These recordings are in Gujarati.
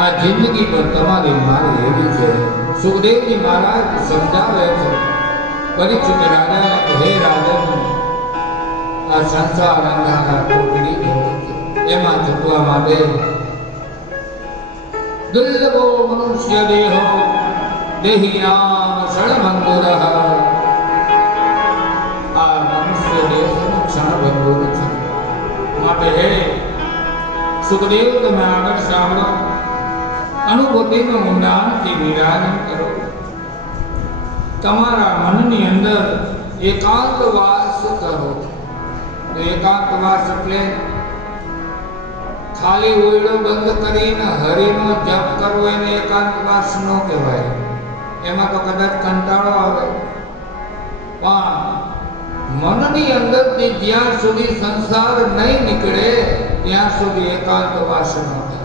આ જિંદગી પર તમારી મારી એવી છે. સુખદેવજી મહારાજ સમજાવે છે પરીક્ષિત રાજાને કે હે રાજન, આ સંસાર અંધારા કોટડી જેવો છે. એમાં જપવા માટે દુર્લભો મનુષ્ય દેહો દેહિયામ ક્ષણભંગુરઃ. આ મનુષ્ય દેહ ક્ષણભંગુર છે. માટે હે સુખદેવ, તમે આગળ સાંભળો, અનુભૂતિનો ઊંડાણથી વિરાજન કરો. તમારા મનની અંદર એકાંતવાસ કરો. એકાંતવાસ એટલે ખાલી ઓયડો બંધ કરીને હરિનો જપ કરવો એને એકાંતવાસ ન કહેવાય. એમાં તો કદાચ કંટાળો આવે, પણ મનની અંદરથી જ્યાં સુધી સંસાર નહીં નીકળે ત્યાં સુધી એકાંતવાસ ન થાય.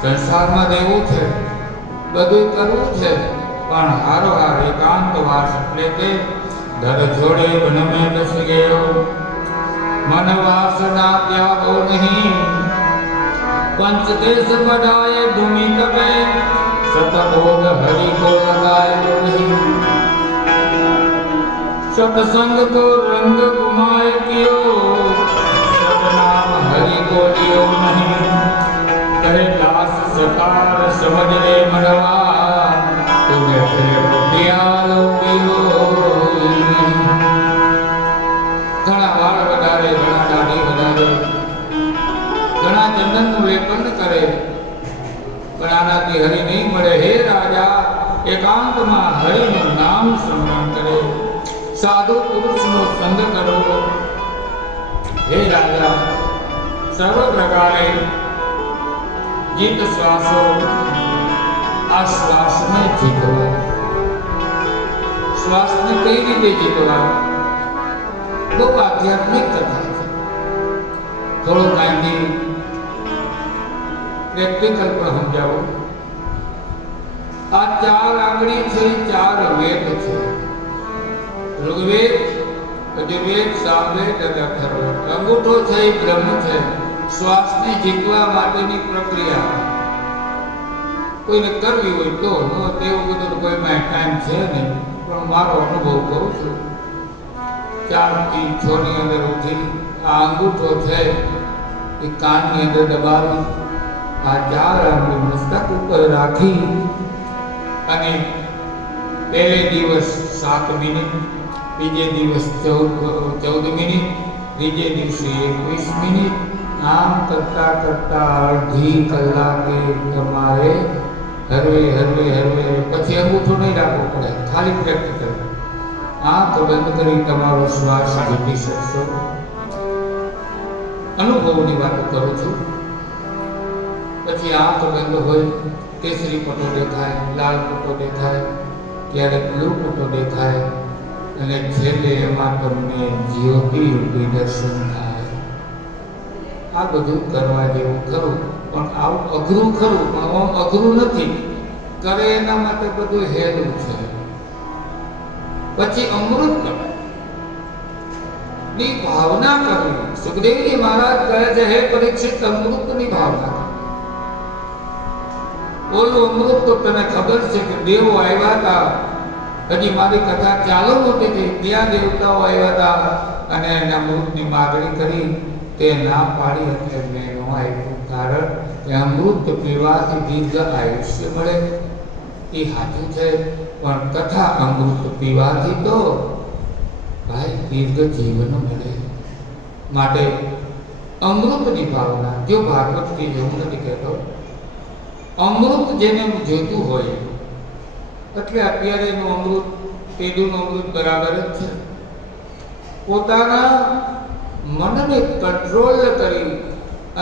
સંસારમાં રહેવું છે, બધું કરવું છે, પણ હારોહાર એકાંતવાસ એટલે કે ધર જોડે વન મેં બેસી ગયો, મન વાસના ત્યાગો નહીં, પંચદેશ બધાએ ભૂમિ તપે, સતબોધ હરિ કો લગાયો નહીં, सत्संग को रंग घुमाए कियो, सतनाम हरि को लियो नहीं, करे दास सकार समझ रे मनवा, तुझे फिर प्यालो पियो. घણા વાળ વધારે, ઘણા દાઢી વધારે, ઘણા ચંદનનું લેપન કરે, પણ આનાથી હરિ નહીં મળે. હે રાજા, એકાંતમાં હરિનું નામ સ્મરણ કરે, સાધુ પુરુષનો સંગ કરો. હે રાજા, સર્વ પ્રકારે જીત શ્વાસો, આ શ્વાસને જીતવા. શ્વાસને કઈ રીતે જીતવા? બહુ આધ્યાત્મિક કથા છે. થોડું ટાઈમથી પ્રેક્ટિકલ પણ સમજાવો. આ ચાર આંગળી છે, ચાર વેદ છે. ઋગ્વેદ, યજુર્વેદ, સામવેદ અને અથર્વવેદ. અંગૂઠો છે એ બ્રહ્મ છે. શ્વાસને જીતવા માટેની પ્રક્રિયા કોઈને કરવી હોય તો, તેવું બધું કોઈમાં ટાઈમ છે નહીં, પણ મારો અનુભવ કરું છું. 4 થી 6 ની અંદર ઉઠી આ અંગૂઠો છે એ કાનની અંદર દબાવી, આ 4 આંગળી મસ્તક ઉપર રાખી અને પહેલે દિવસ 7 મિનિટ, બીજે દિવસ 14 મિનિટ, ત્રીજે દિવસે 21 મિનિટ, આમ કરતા કરતા અડધી કલાકે તમારે હરવે હરવે હરવે, પછી અંગૂઠો નહીં રાખવો પડે, ખાલી પ્રેક્ટિકલ આંખ બંધ કરી તમારો શ્વાસ જીતી શકશો. અનુભવની વાત કરું છું. પછી આંખ બંધ હોય, કેસરી પટ્ટો દેખાય, લાલ પટ્ટો દેખાય, ક્યારેક બ્લુ પટ્ટો દેખાય, અને છેલ્લે એમાં તમને જ્યોતિ રૂપી દર્શન થાય. આ બધું કરવા જેવું ખરું, પણ આવું અઘરું ખરું, પણ આમ અઘરું નથી. કરે એના માટે બધું હેલું છે. પછી અમૃત ની ભાવના કરવી. સુખદેવજી મહારાજ કહે છે, હે પરીક્ષિત, અમૃતની ભાવના. ઓલું અમૃત તો તને ખબર છે કે દેવો આવ્યા હતા, હજી મારી કથા ચાલુ નહોતી થઈ ત્યાં દેવતાઓ આવ્યા હતા અને એના અમૃતની માગણી કરી, તે ના પાડી એટલે મેં ન આપ્યું. કારણ કે અમૃત પીવાથી દીર્ઘ આયુષ્ય મળે, એ સાચું છે, પણ કથા અમૃત પીવાથી તો ભાઈ દીર્ઘ જીવન મળે. માટે અમૃતની ભાવના. જો ભાગવત કી એવું નથી કહેતો, અમૃત જેને જોઈતું હોય, એટલે અત્યારે એનું અમૃત, પેઢીનું અમૃત બરાબર જ છે. પોતાના મનને કંટ્રોલ કરી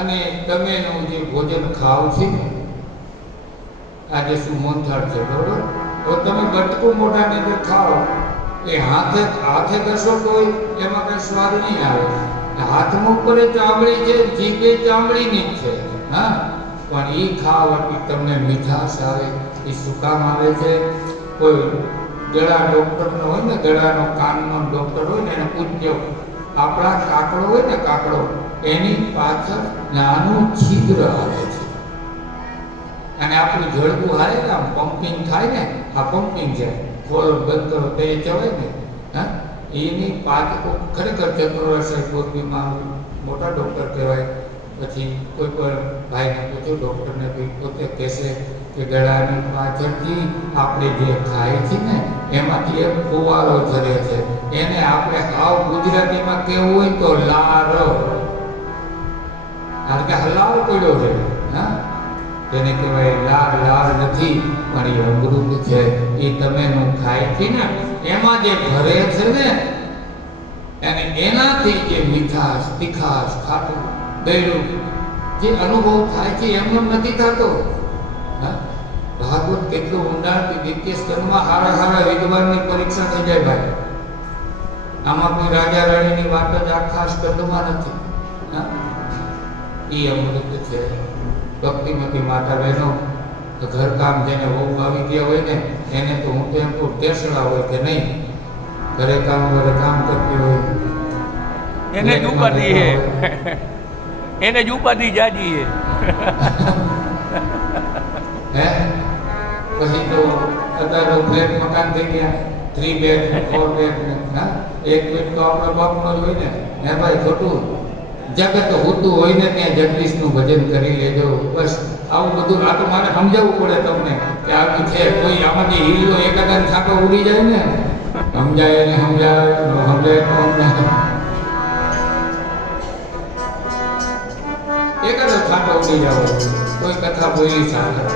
અને તમે એનું જે ભોજન ખાવ છે ને, આજે શું મોહનથાળ છે બરોબર, તો તમે બટકું મોઢાની અંદર ખાઓ, એ હાથે કરશો તો એમાં કઈ સ્વાદ નહીં આવે. હાથમાં ઉપર ચામડી છે, જીભે ચામડીની જ છે, હા, પણ એ ખાવાથી તમને મીઠાશ આવે. એ શું કામ આવે છે? કોઈ ગળા ડૉક્ટરનો હોય ને, ગળાનો કાનનો ડૉક્ટર હોય ને, એને પૂછજો, આપણા કાકડો હોય ને, કાકડો, એની પાછળ નાનું છિદ્ર આવે છે. અને આપણું જળવું હારે ને આમ પમ્પિંગ થાય ને, આ પમ્પિંગ છે, ખોલો બંધ કરો તે કહેવાય ને, હા, એની પાછળ ખરેખર ચતુર્વર્ષ પૂર્વીમાં મોટા ડૉક્ટર કહેવાય. પછી કોઈ પણ ભાઈને પૂછ્યું, ડૉક્ટરને બી પોતે કહેશે કે ગળાની પાછળથી આપણે જે ખાય છે ને એમાંથી એક ફુવારો ઝરે છે, એને આપણે હાવ ગુજરાતીમાં કહેવું હોય તો લાર, કારણ કે હલાવ પડ્યો છે, હા, તેને કહેવાય લાર. લાર નથી પણ એ અમૃત છે, એ તમે ખાય છે ને એમાં જે ભરે છે ને, અને એનાથી જે મીઠાશ, તીખાશ, ખાટું, બેડું જે અનુભવ થાય છે એમને નથી થતો. ભાગવત કેટલું ઊંડાણથી દ્વિતીય સ્કંદમાં હારા હારા વિદ્વાનની પરીક્ષા થઈ જાય ભાઈ. આમાં કોઈ રાજા રાણીની વાત જ આખા સ્કંદમાં નથી. એ અમૃત છે. ભક્તિમતી માતા બહેનો, ઘરકામ જેને બહુ આવી ગયા હોય ને એને તો હું તો એમ તો ટેસડા હોય કે નહીં, ઘરે કામ કરતી હોય એને જ ઉપાધિ છે, એને જ ઉપાધિ જાજી છે. હે પછી તો અત્યારે ફ્લેટ મકાન થઈ ગયા, 3 બેડ 4 બેડ, હા, 1 બેડ તો આપણા બાપનો જ હોય ને. હે ભાઈ, ખોટું જગત હોતું હોય ને ત્યાં જગદીશનું ભજન કરી લેજો. બસ આવું બધું. આ તો મારે સમજાવવું પડે તમને કે આવું છે. કોઈ આમાંથી હીરો એકાદા છાંટો ઉડી જાય ને, સમજાય ને સમજાય, ન સમજાય તો સમજાય, એકાદો છાંટો ઉડી જાવ, કોઈ કથા બોલી સારા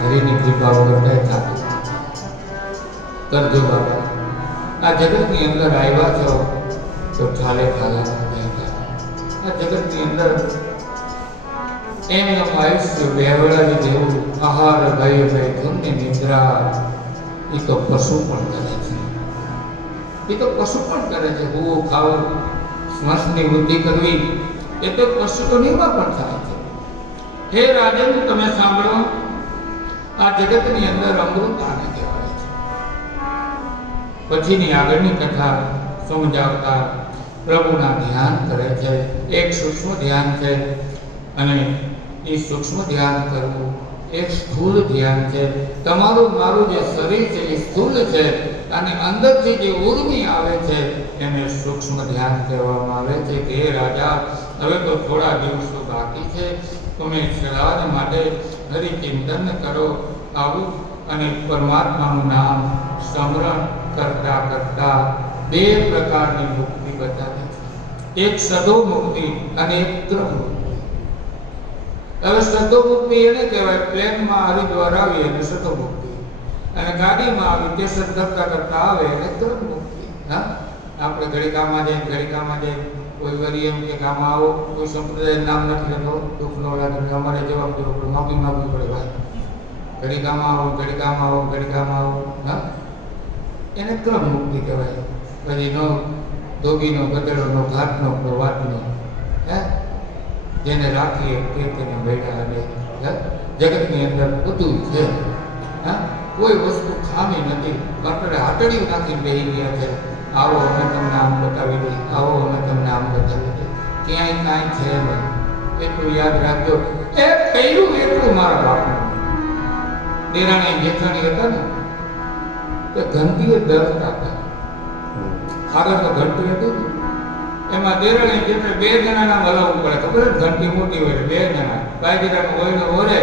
હરિની કૃપા વગર કઈ થતું કરજો બાબા. આ જગતની અંદર આવ્યા છો તો ઠાલે ઠાલામાં બેઠા. આ જગતની અંદર એમનું આયુષ્ય બેવડાવી દેવું, આહાર ભય ધૂમની નિદ્રા, એ તો પશુ પણ કરે છે. એ તો પશુ પણ કરે છે. ભૂવો ખાવું, શ્વાસની વૃદ્ધિ કરવી, એ તો પશુ તો નિર્વાહ પણ થાય છે. હે રાજન, તમે સાંભળો, આ જગતની અંદર અમૃત આને કહેવાય છે. પછીની આગળની કથા સમજાવતા પ્રભુના ધ્યાન કરે છે. એક સૂક્ષ્મ ધ્યાન છે, અને એ સૂક્ષ્મ ધ્યાન કરવું એક સ્થૂળ ધ્યાન છે. તમારું મારું જે શરીર છે એ સ્થૂળ છે, અને અંદરથી જે ઉર્મિ આવે છે એને સૂક્ષ્મ ધ્યાન કહેવામાં આવે છે. કે હે રાજા, હવે તો થોડા દિવસો બાકી છે, તમે સલાહ માટે હરિચિંતન કરો. આવું અને પરમાત્માનું નામ સ્મરણ કરતા કરતા 2 પ્રકારની મુક્તિ બતાવી છે. એક સદો મુક્તિ અને એક ક્રમ મુક્તિ. હવે સદો મુક્તિ એને કહેવાય, પ્લેનમાં હરિદ્વાર આવી અને સદો મુક્તિ, અને ગાડીમાં આવી સ્ટેશન કરતા કરતા આવે એટલે ક્રમ મુક્તિ. હા, આપણે ઘડીકામાં જઈએ, કોઈ વરી એમ કે કામમાં આવો, કોઈ સંપ્રદાય નામ નથી લેતો, દુઃખ ન લાગે, અમારે જવાબ દેવો પડે, માફી માંગવી પડે ભાઈ, ઘડીકામાં આવો. હા, એને ક્રમ મુક્તિ કહેવાય. પછી નો ધોબીનો, ગધેડોનો, ઘાટનો, વાતનો, હે, જેને રાખીએ તેને બેઠા. અને જગતની અંદર બધું છે. હા, કોઈ વસ્તુ ખામી નથી. ડોક્ટરે હાટડીયું નાખીને બેસી ગયા છે, આવો અમે તમને આમ બતાવી દઈએ, આવો અમે તમને આમ બતાવી દઈએ. ક્યાંય કાંઈ છે નહીં. એટલું યાદ રાખજો. એ પહેલું એટલું મારા બાપનું. દેરાણી જેઠાણી હતા ને, તે ઘંટીએ ડરતા હતા. આગળ તો ઘંટી હતી ને, એમાં દેરાણી જેઠાણી 2 જણાના હલાવવું પડે. ખબર ને, ઘંટી મોટી હોય 2 જણા, બાજરાનું હોય ને ઓરે.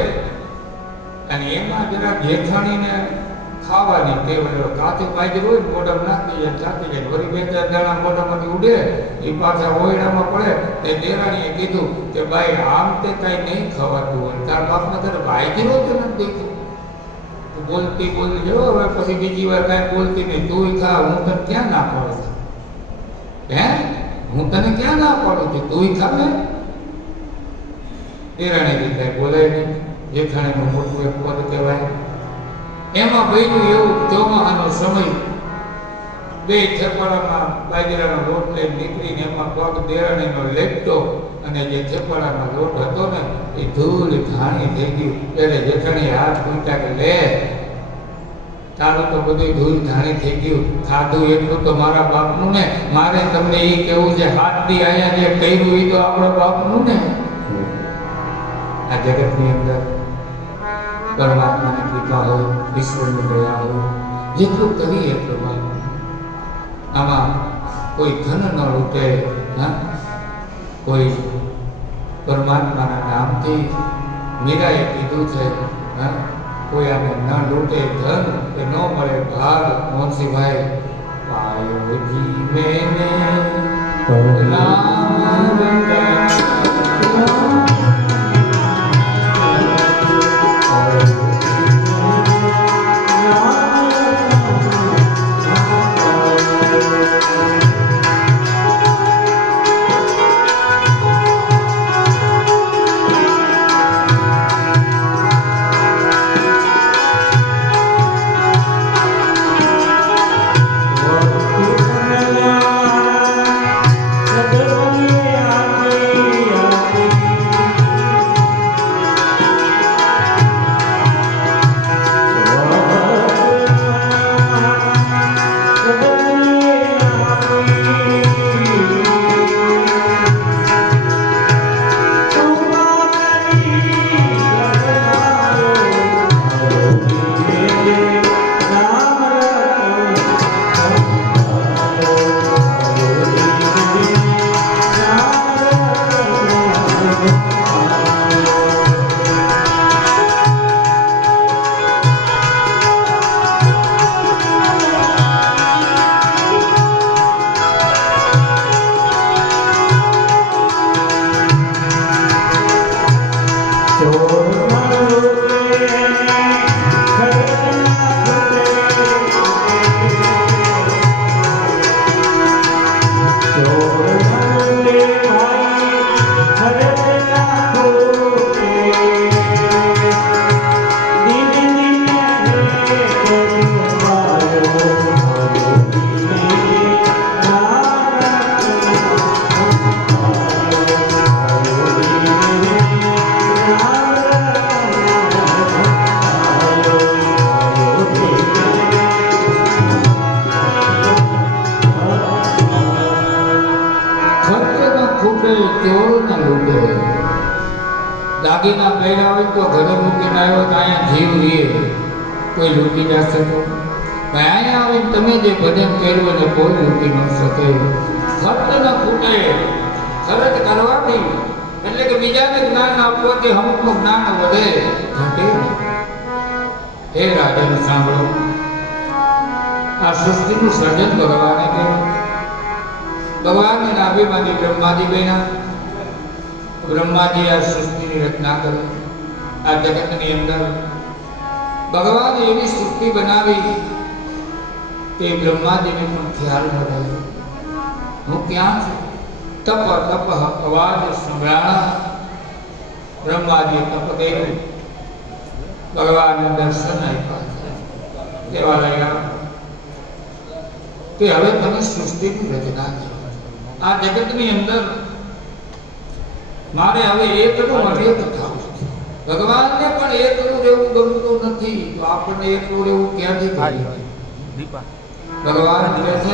અને એમાં જરા જેઠાણીને ખાવાની ટેવ, કાચું બાજરું હોય મોઢામાં નાખી જાય, ચાકી જાય, વળી 2-4 દાણા મોઢામાંથી ઉડે, એ પાછા ઓયડામાં પડે. તે દેરાણીએ કીધું કે ભાઈ, આમ તે કાંઈ નહીં ખવાતું હોય, તાર બાપને તારે બાજરો જ નથી દેખું, બોલતી જો, હવે પછી બીજી વાર કાંઈ બોલતી નહીં, તું ખા, હું તને ક્યાં ના પાડું છું? હે, હું તને ક્યાં ના પાડું છું? તું ખા ને. દેરાણી કાંઈ બોલાય નહીં. જેઠાણીનું મોટું એક પદ કહેવાય. એમાં બન્યું એવું, ચોમાહાનો સમય, 2 થેપલામાં બાજરાનો લોટ લઈને નીકળીને એમાં પગ દેરાણીનો લેપટો, અને જે થેપલાનો લોટ હતો ને એ ધૂળ ઘાણી થઈ ગયું. ત્યારે જેઠાણીએ હાથ મૂક્યા કે લે, તારું તો બધું ધૂળ ઘાણી થઈ ગયું, ખાધું એટલું તો મારા બાપનું ને. મારે તમને એ કેવું છે, હાથથી અહીંયા જે કર્યું એ તો આપણા બાપનું ને. આ જગતની અંદર પરમાત્માની કૃપા હોય, ઈશ્વરની દયા હોય, જેટલું કરીએ એટલું. આમાં કોઈ ધન ન લૂટે, કોઈ પરમાત્માના નામથી મીરાએ કીધું છે, કોઈ આને ન લૂટે ધન કે ન મળે ભાગ. મોહનસિંહભાઈ પાયો જી મેને રામ વંદન દાગીના પહેર્યા હોય તો ઘરે મૂકીને આવ્યો તો અહીંયા જીવ રહીએ, કોઈ લૂંટી જશે તો. અહીંયા આવીને તમે જે ભજન કર્યું એને કોઈ લૂંટી ન શકે. ખર્ચ ન ખૂટે, ખર્ચ કરવાથી એટલે કે બીજાને જ્ઞાન આપવાથી અમુકનું જ્ઞાન વધે, ઘટે. હે રાજન સાંભળો, આ સૃષ્ટિનું સર્જન ભગવાને કર્યું. ભગવાનની નાભીમાંથી બ્રહ્માજી બન્યા. બ્રહ્માજી આ સૃષ્ટિની રચના કરી. આ જગતની અંદર ભગવાન એવી સૃષ્ટિ બનાવી કે બ્રહ્માજીને પણ ખ્યાલ ન રહ્યો હું ક્યાં છું. તપ તપ અવાજ સંભળાણા. બ્રહ્માજીએ તપ કર્યું, ભગવાનને દર્શન આપ્યા. કેવા લાગ્યા કે હવે તમે સૃષ્ટિની રચના કરો. આ જગતની અંદર મારે હવે એકનું અનેક થવું. ભગવાનને પણ એકલું રહેવું ગમતું નથી, તો આપણને એકલું રહેવું ક્યાંથી થાય? ભગવાન કહે છે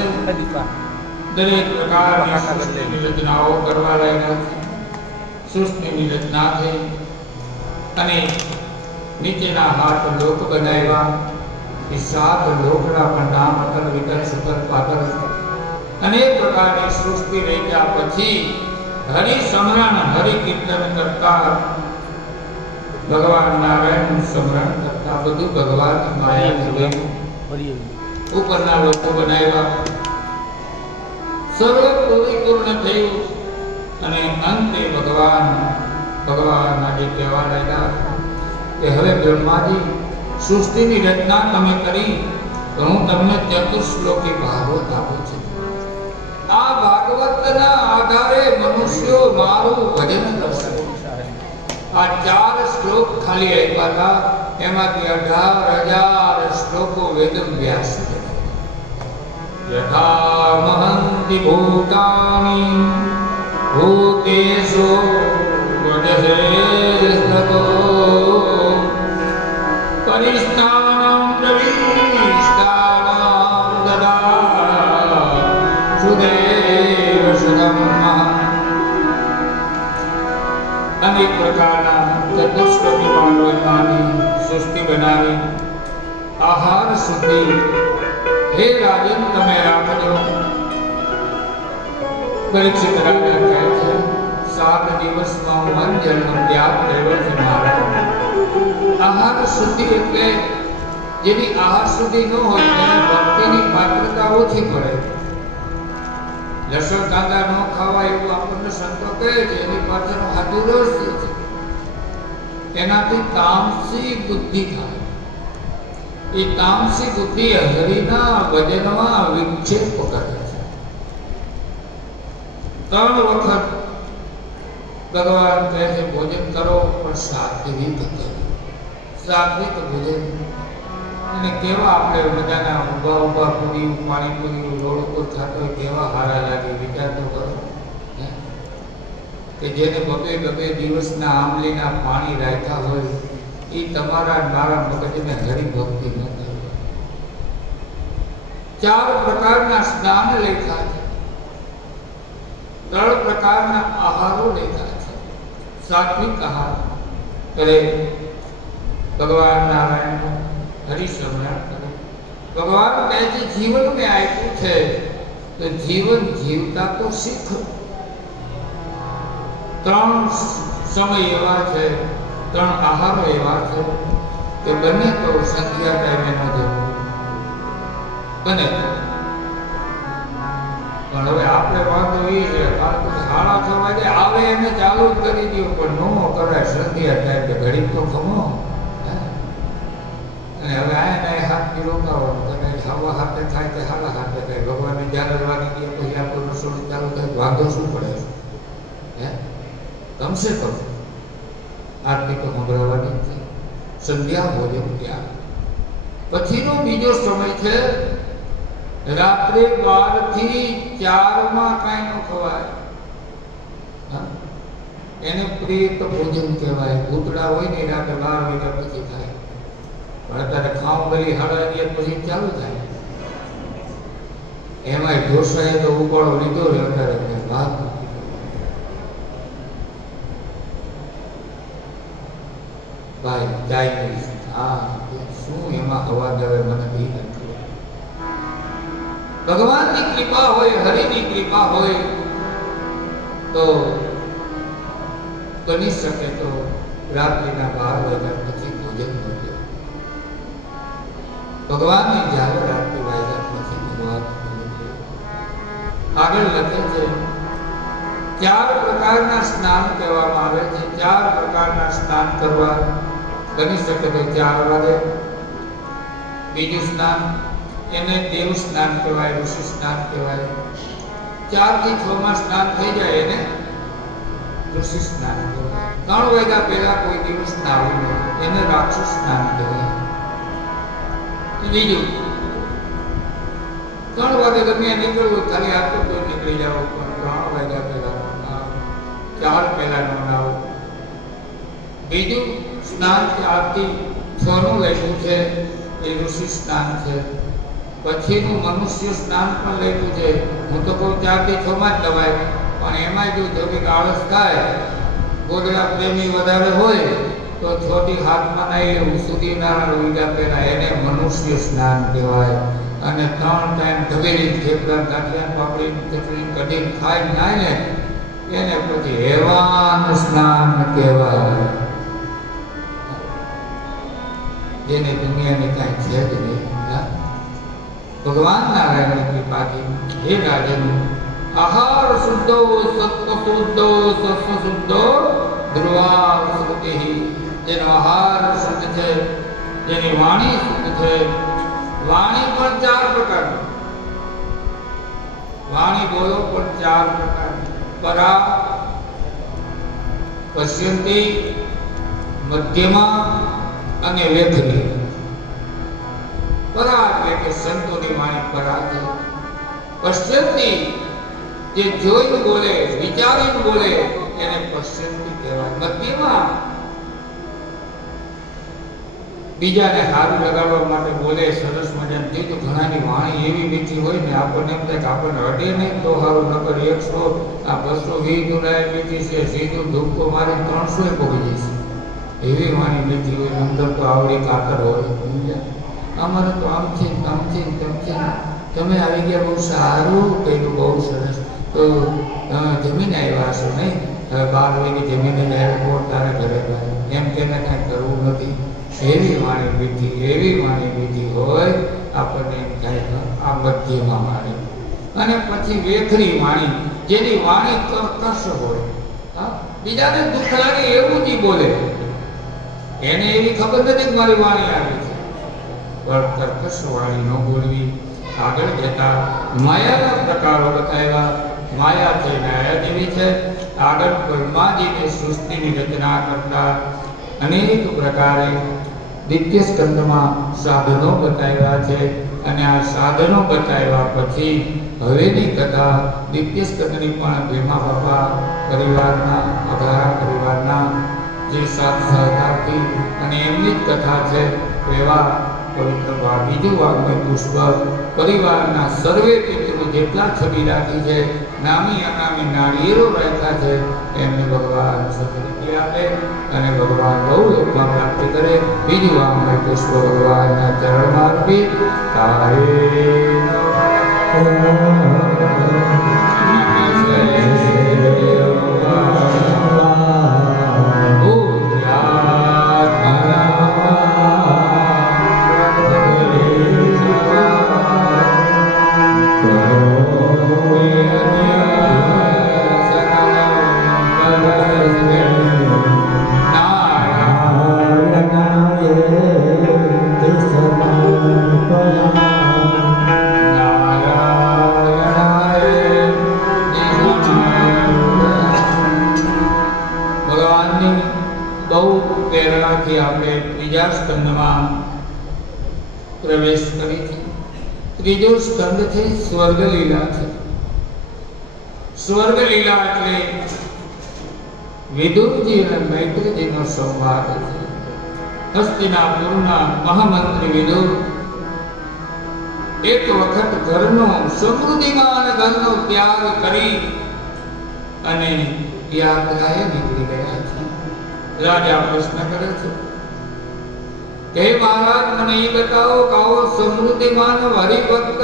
દરેક પ્રકારની સૃષ્ટિની રચનાઓ કરવા લાગ્યા છે. સૃષ્ટિની રચના થઈ અને નીચેના હાથ લોક બનાવ્યા. એ 7 લોકના પણ નામ અતર વિતર સુતર પાતર અનેક પ્રકારની સૃષ્ટિ રચ્યા પછી હરિ સ્મરણ હરિ કીર્તન કરતા, ભગવાન નારાયણ સ્મરણ કરતા, બધું ભગવાનની માયા ઉપરના લોકો બનાવ્યા. સર્વ પરિપૂર્ણ થયું અને અંતે ભગવાન આજે કહેવા લાગ્યા કે હવે બ્રહ્માજી સૃષ્ટિની રચના તમે કરી તો હું તમને ચતુશ્લોકી ભાગવત આપું છું. આ ભાગવતના આધારે મનુષ્યો મારું ભજન કરશે. આ 4 શ્લોક ખાલી આપ્યા હતા, એમાંથી 18,000 શ્લોકો વેદ વ્યાસ. યથા મહંતિ ભૂતાની ભૂતેષુ વદસે સ્તતો પરિસ્થાનાં પ્રવિષ્ટાનાં દદા સુદેવ સુદમ. અનેક પ્રકારના ચતુષ્પદી સૃષ્ટિ બનાવી આહાર શુદ્ધિ હે રાજન તમે રાખજો. પરીક્ષિત રાજા કહે છે 7 દિવસમાં મન જળનો ત્યાગ કર્યો છે મારા. આહાર શુદ્ધિ એટલે જેની આહાર શુદ્ધિ ન હોય તેને ભક્તિની પાત્રતા ઓછી પડે. લસણ કાંદા ન ખાવા એવું આપણને સંતો કહે છે, એની પાછળ સાચું રહસ્ય છે. એનાથી તામસી બુદ્ધિ થાય. એ તામસી બુદ્ધિ હરિના ભજનમાં વિક્ષેપ કરે છે. 3 વખત ભગવાન કહે છે ભોજન કરો પણ સાત્વિક કરો. સાત્વિક ભોજન અને કેવા આપણે બધાના ઉભા પૂરી પાણીપુરી રોડ ઉપર ખાતો કેવા હારા લાગે વિચાર તો કરો. કે જેને બબે દિવસના આંબલીના પાણી રાખ્યા હોય એ તમારા મારા મગજને હરિભક્તિ ન થાય. 4 પ્રકારના સ્નાન લેખા છે, 3 પ્રકારના આહારો લેખા છે. સાત્વિક આહાર કરે ભગવાન નારાયણ હરિસ્મરણ કરે. ભગવાન કહે છે જીવન મેં આપ્યું છે તો જીવન જીવતા તો શીખ. 3 સમય એવા છે, 3 આહારો એવા છે કે બને તો સંધ્યા ટાઈમે ન જવું બને. પણ હવે આપણે વાંધો એ છે 6:30 વાગે આવે એને ચાલુ કરી દો પણ નો કરે સંધ્યા ટાઈમ કે ઘડીક તો ખમો. અને હવે આયા હાથથી રોકાવાનું કદાચ હવા હાથે થાય કે હાલા હાથે થાય. ભગવાનને જાગર વાગી ગયા પછી આપણું રસોડું ચાલુ થાય વાંધો શું પડે છે? ગમશે તો આરતી તો સંભળાવવાની છે. સંધ્યા ભોજન ત્યાં પછીનો બીજો સમય છે રાત્રે 12 થી 4 માં કાંઈ ન ખવાય. એને પ્રેત ભોજન કહેવાય. ભૂતડા હોય ને રાત્રે 12 વાગ્યા પછી થાય. પણ અત્યારે ખાવું ગલી 11:30 પછી ચાલુ થાય. એમાંય ઢોસાએ તો ઉપાડો લીધો ને અત્યારે વાત ભાઈ ચાઇનીઝ શું એમાં હવા દેવે મને બી નથી. ભગવાનની કૃપા હોય હરિની કૃપા હોય તો બની શકે તો રાત્રિના 12 વાગ્યા પછી ભોજન મળે. ભગવાનની જાહેર આરતી વાગ્યા પછી ભગવાન આગળ લખે છે 4 પ્રકારના સ્નાન કહેવામાં આવે છે. 4 પ્રકારના સ્નાન કરવા બની શકે તો 4 વાગે. બીજું સ્નાન એને દેવ સ્નાન કહેવાય, ઋષિ સ્નાન કહેવાય. 4 થી 6 માં સ્નાન થઈ જાય એને ઋષિ સ્નાન કહેવાય. 3 વાગ્યા પહેલા કોઈ દિવસ નાવું નહીં એને રાક્ષસ સ્નાન કહેવાય. બીજું 3 વાગે ગમે નીકળવું ખાલી આટલો તો નીકળી જાવ પણ 3 વાગ્યા પહેલા 4 પહેલા ન નાવું. બીજું સ્નાન 4 થી 6 નું લખ્યું છે એ ઋષિ સ્નાન છે. પછીનું મનુષ્ય સ્નાન પણ લખ્યું છે. હું તો કહું 4 થી 6 માં જ દવાય પણ એમાં જો થોડીક આળસ થાય ગોદડા પ્રેમી વધારે હોય તો 6 થી 7 માં નાઈ લેવું સૂર્યનારાયણ ઉગ્યા પહેલા એને મનુષ્ય સ્નાન કહેવાય. અને 3 ટાઈમ ઢબેલી થેપલા ગાંઠિયા પાપડી ચટણી કઢી ખાઈ નાય ને એને પછી હેવાન સ્નાન કહેવાય. જેને દુનિયાની કાંઈ છે જ નહીં. ભગવાન નારાયણની કૃપાથી હે રાજન આહાર શુદ્ધો સત્વ શુદ્ધો સત્વ શુદ્ધો ધ્રુવા શ્રુતિ. જેનો આહાર શુદ્ધ છે, જેની વાણી શુદ્ધ છે. વાણી પણ 4 પ્રકારની. વાણી બોલો પણ 4 પ્રકારની. પરા, પશ્યંતી, મધ્યમા અને વેખરી. પરા એટલે કે સંતોની વાણી પરા છે. પશ્યંતી જે જોઈને બોલે વિચારીને બોલે એને પશ્યંતી કહેવાય. મધ્યમા બીજાને સારું લગાડવા માટે બોલે, સરસ મજાની ચીજ. ઘણાની વાણી એવી મીઠી હોય ને આપણને એમ થાય કે આપણને અડે નહીં તો સારું, નકર 100-220 મીઠી છે, સીધું ધૂપકો મારી 300 પહોંચી જશે. એવી વાણી મીઠી હોય, અંદર તો આવડી કાતર હોય. અમારે તો આમ છે તેમ છે, તમે આવી ગયા, બહુ સારું કર્યું, બહુ સરસ. તો જમીન આવ્યા હશો નહીં, 12 વાગે જમીને આવ્યા, તારા ઘરે એમ કે કાંઈ કરવું નથી. એવી વાણી મીઠી હોય, આપણને એમ થાય આ મધ્યમાં વાણી. અને પછી વેખરી વાણી, જેની વાણી કર્કશ હોય. બીજાને દુઃખ લાગે એવું જ બોલે, એને એવી ખબર નથી કે મારી વાણી આવી છે. પણ કર્કશ વાણી ન બોલવી. આગળ જતા માયાના પ્રકારો બતાવ્યા. માયા છે માયા જેવી છે. આગળ બ્રહ્માજીની સૃષ્ટિની રચના કરતા અનેક પ્રકારે દ્વિતીય સ્કંદમાં સાધનો બતાવ્યા છે. અને આ સાધનો બતાવ્યા પછી હવેની કથા દ્વિતીય સ્કંદની પણ ભીમા બાપા પરિવારના, અઘારા પરિવારના જે સાત સહકારથી અને એમની જ કથા છે. એવા પવિત્ર બીજું વાગ્મય પુષ્પ પરિવારના સર્વે પિતૃ જેટલા છબી રાખી છે, નામી અનામી નાળિયેરો રાખ્યા છે, એમને ભગવાન સદગતિ આપે અને ભગવાન ગૌલોકમાં પ્રાપ્તિ કરે. બીજું વાગ્મય પુષ્પ ભગવાનના ચરણમાં અર્પિત પ્રવેશ કરી છે. ત્રીજો સ્કંદ છે સ્વર્ગ લીલા છે. સ્વર્ગ લીલા એટલે વિદુરજી અને મૈત્રીજીનો સંવાદ છે. હસ્તિનાપુરના મહામંત્રી વિદુર એક વખત ઘરનો સમૃદ્ધિમાન ઘરનો ત્યાગ કરી અને યાત્રાએ નીકળી ગયા છે. રાજા પ્રશ્ન કરે છે કે મહારાજ, મને એ બતાવો કે આવો સમૃદ્ધિમાન હરિભક્ત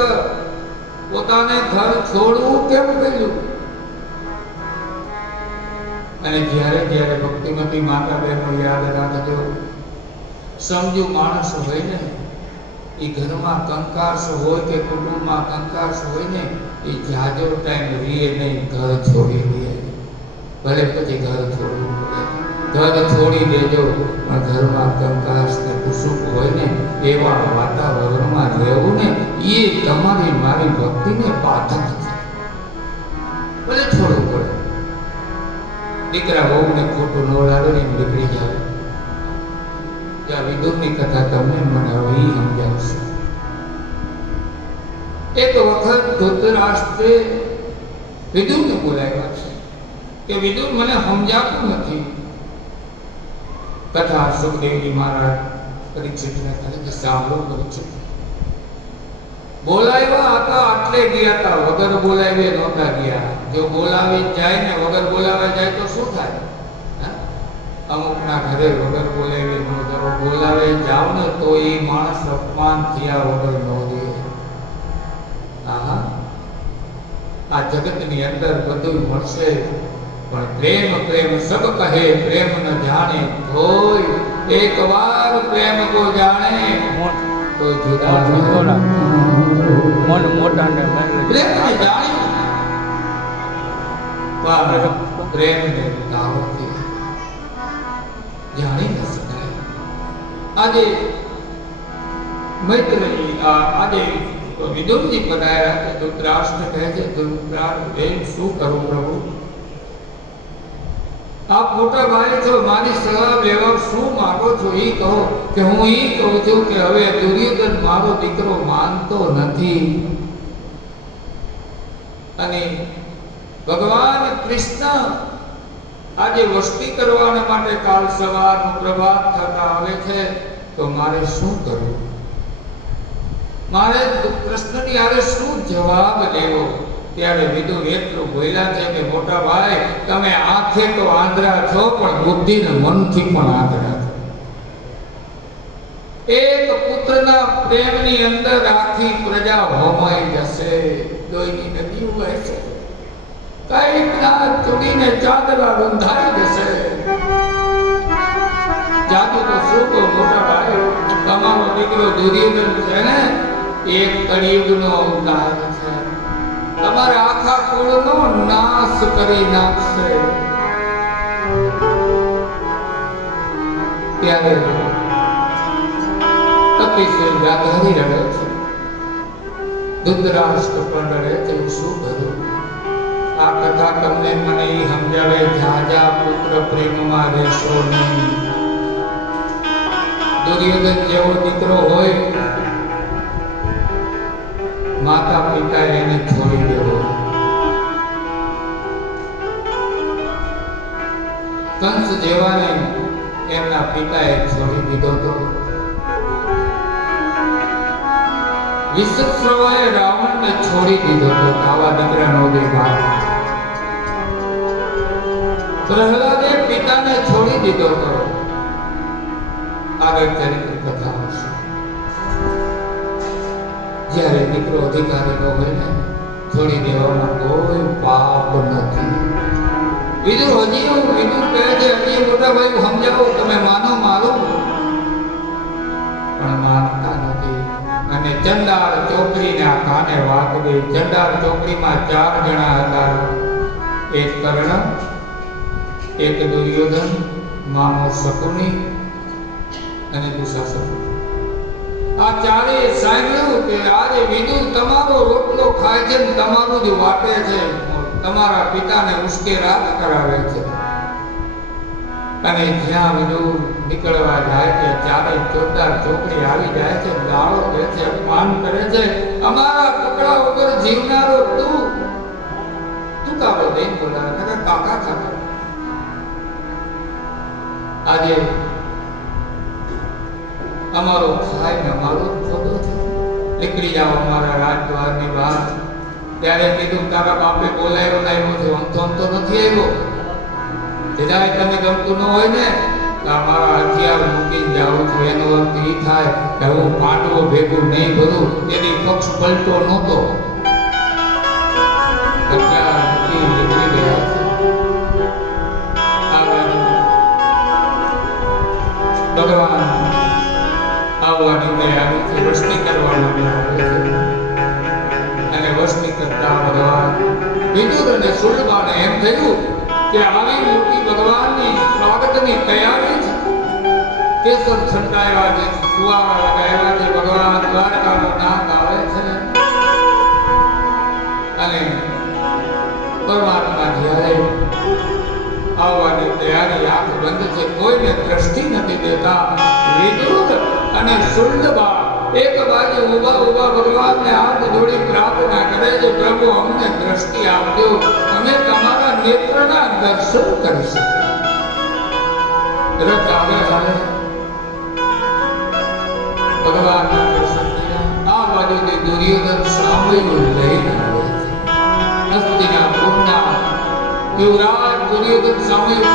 પોતાને ઘર છોડવું કેમ કહ્યું? અને જ્યારે ભક્તિમતી માતા બહેનો યાદ રાખજો, સમજુ માણસ હોય ને, એ ઘરમાં કંકાસ હોય કે કુટુંબમાં કંકાસ હોય ને, એ જાજો ટાઈમ રીએ નહીં, ઘર છોડી દે. ભલે પછી ઘર છોડવું પડે, ઘર છોડી દેજો, પણ ઘરમાં કંકાસ ને કુસુમ હોય ને એવા વાતાવરણમાં રહેવું ને, એ તમારી મારી ભક્તિને બાધક છે. ભલે છોડવું પડે. દીકરા બહુને ખોટું ન લાગે ને નીકળી જાય. ત્યાં વિદુરની કથા તમને મને હવે એ સમજાવશે. એક વખત ધૃતરાષ્ટ્રે વિદુરને બોલાવ્યા છે કે વિદુર, મને સમજાતું નથી. કથા સુખદેવજી મહારાજ પરીક્ષિતને કહે કે સાંભળો પરીક્ષિત, બોલાવ્યા હતા આટલે ગયા હતા, વગર બોલાવે નહોતા ગયા. જો બોલાવી જાય ને વગર બોલાવે જાય તો શું થાય? અમુકના ઘરે વગર બોલાવે ન જાઓ, બોલાવે જાવ ને તો એ માણસ અપમાન થયા વગર ન દે. આ જગતની અંદર બધું મળશે, પણ પ્રેમ પ્રેમ સબ કહે, પ્રેમ ન જાણે કોઈ. એક વાર પ્રેમ કો જાણે તો જુદા મન મોટા ને પ્રેમ ને જાણે, પણ પ્રેમ ને દાવતી જાણી ન શકાય. આજે મૈત્રી આજે વિદુરજી પધાર્યા કે ધૃતરાષ્ટ્ર કહે છે, ધૃતરાષ્ટ્ર શું કરું પ્રભુ? આપ મોટા ભાઈ છો, મારી સલાહ લેવા શું માંગો છો એ કહો. કે હું એ કહું છું કે હવે દુર્યોધન મારો દીકરો માનતો નથી અને ભગવાન કૃષ્ણ આજે વસ્તી કરવા માટે કાલ સવારનું પ્રભાત થતા આવે છે. તો મારે શું કરવું? મારે કૃષ્ણની હારે શું જવાબ દેવો? ત્યારે વિદુર એટલું બોલ્યા છે કે મોટા ભાઈ, તમે આંખે તો આંધળા છો, પણ બુદ્ધિ ને મનથી પણ આંધળા છો. એક પુત્રના પ્રેમની અંદર આખી પ્રજા હોમાઈ જશે, લોહીની નદી વહેશે, કઈક ના ચૂડીને ચાંદલા રૂંધાઈ જશે. જાદુ તો શું કહો મોટા ભાઈ, તમારો દીકરો દુર્યોધન છે ને, એક કળિયુગનો અવતાર છે, તમારા આખા કુળનો નાશ કરી નાખશે. ત્યારે તપસ્વી ગાંધારી રડે છે, ધૃતરાષ્ટ્ર પણ રડે છે. શું કરું? આ કથા તમને મને સમજાવે, જાજા પુત્ર પ્રેમમાં રહેશો નહીં. દુર્યોધન જેવો દીકરો હોય, માતા પિતા એને છોડી દેવો. કંસ જેવાને એમના પિતાએ છોડી દીધો હતો. વિશ્વશ્રવાએ રાવણને છોડી દીધો હતો. આવા દીકરાનો વિભાગ. પ્રહલાદે પિતાને છોડી દીધો હતો. આગળ ચરિત્ર કથા હશે. જ્યારે દીકરો અધિકારીનો હોય ને, છોડી દેવામાં કોઈ પાપ નથી. વિદુર કહે છે, હજી મોટા ભાઈ સમજાવો, તમે માનો મારું, પણ માનતા નથી. અને ચંડાળ ચોકડીના કાને વાત ગઈ. ચંડાળ ચોકડીમાં 4 જણા હતા. એક કર્ણ, એક દુર્યોધન, મામો શકુની અને દુશાસન. આ ચારેય સાંભળ્યું કે આજે વિદુર તમારો રોટલો ખાય છે ને તમારું જ વાટે છે, તમારા પિતાને ઉશ્કેરાટ કરાવે છે. અને જ્યાં વિદુર નીકળવા જાય કે ચારેય ચોરદાર ચોકડી આવી જાય છે, ગાળો દે છે, અપમાન કરે છે. અમારા ટુકડા વગર જીવનારો તું કાબો દઈ બોલાવે, કાકા કાકા. આજે અમારો ખાય ને અમારો ખોટો છે, નીકળી જાઓ અમારા રાજદ્વારની બહાર. ત્યારે કીધું, તારા બાપે બોલાયો લાવ્યો છે, આમ તો નથી આવ્યો. કદાચ તને ગમતું ન હોય ને તો અમારા હથિયાર મૂકીને જાઉં છું. એનો અર્થ એ થાય કે હું પાંડવો ભેગું નહીં ભરું. એની પક્ષ પલટો નહોતો. હથિયાર મૂકી નીકળી ગયા છે. ભગવાન આવવાની તૈયારી છે, વસની કરવાની આવે છે. અને વસની કરતા ભગવાન વિદુર અને સુરબાને એમ થયું કે આવી મોટી ભગવાનની સ્વાગતની તૈયારી છે. કેસર છંટાયા છે, ફુવારા લગાવ્યા છે, ભગવાન દ્વારકાનો નાદ આવે છે. અને પરમાત્મા જ્યારે આવવાની તૈયારી, આંખ બંધ છે, કોઈને દ્રષ્ટિ નથી દેતા. વિદુર અને સુરબા એક બાજુ ઉભા ભગવાનને હાથ જોડી પ્રાર્થના કરે છે, પ્રભુ અમને દ્રષ્ટિ આપજો, અમે તમારા નેત્રના દર્શન કરી શકીએ. રથ આગળ ચાલે, ભગવાનના દર્શન થયા. આ બાજુથી દુર્યોધન સાંભળ્યું લઈને આવે છે. હસ્તિનાપુરના યુવરાજ દુર્યોધન સાંભળ્યું